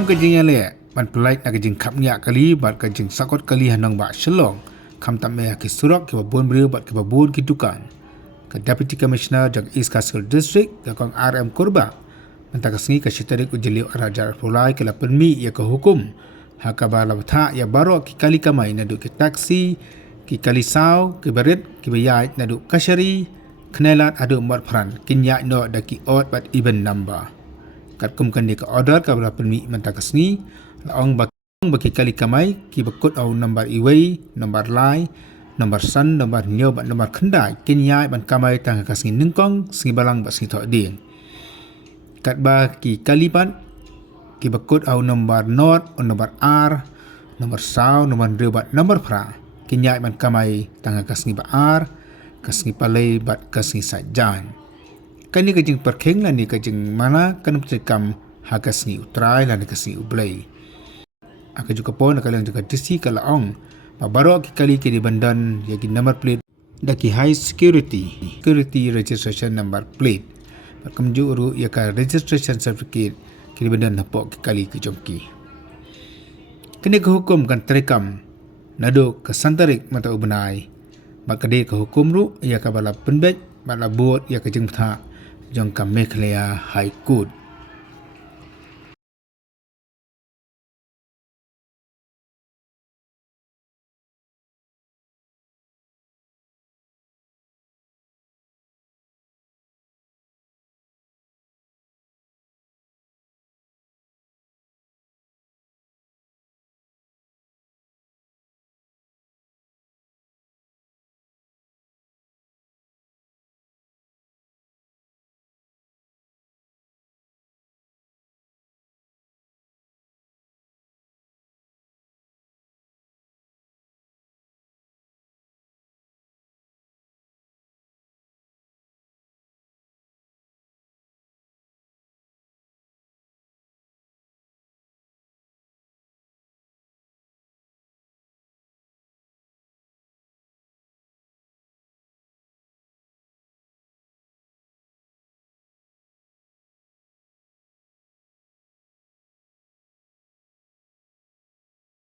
kum kajing le ban pelai nak kajing kapnya kali bat kajing sakot kali hanang ba shelong kam tamme ki surok ki babon bri bat ki babon ki dukan ka deputy commissioner jag East Castle district ka kong RM Kurba mentakasngi ka shitarik ujeli arajar pulai ke lapenmi ya ka hukum hakaba labtha ya baro ki kali kamai nadu ki taksi ki kali saw ki berit ki bayai nadu kashari knelat adu mot pran kinya no daki ot bat even number kat kum kan ka order ka lapenmi mentakasngi laong baki kali kamai ki bakut au number iwei number lai number san number nyo bat number khandai kinya ban kamai tang ka singi ningkong singi balang ba singi tho ding kat ba ki kaliban ki bakut au number not on number r number sao number re bat number pra kinya ban kamai tang ka singi ba r ka singi palai bat ka singi sajan kan ni ka jing perkheng la ni ka jing mana kan kam ha ka singi utrai la ni ka singi ublai aka juga pon akalang juga disi kalaong babaro ki kali ki di bandan ya ki number plate daki high security registration number plate pakam juru ya ka registration certificate ki di bandan napok ki kali ki jongki kini ke hukum kan terekam nado ke santarik mata ubenai bakade ke hukum ru ya ka bala penbet bala bot ya ke jengtha jong ka Meghalaya High Court